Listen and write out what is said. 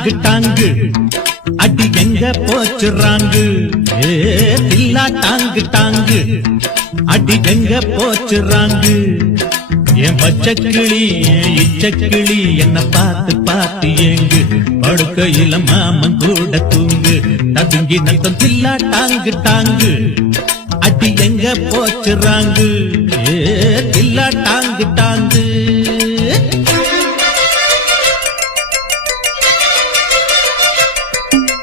டாங்கு டாங்கு அடி எங்க போச்சுறாங்கு தில்லா டாங்கு டாங்கு அடி எங்க போச்சுறாங்கு என் பச்சக்கிளி இச்சக்கிளி என்ன பார்த்து பார்த்து ஏங்கு படுக்கையில மாமன் கூட தூங்கு ததுங்கி நத்தம் தில்லா டாங்கு டாங்கு அடி எங்க போச்சுறாங்கு தில்லா டாங்கு டாங்கு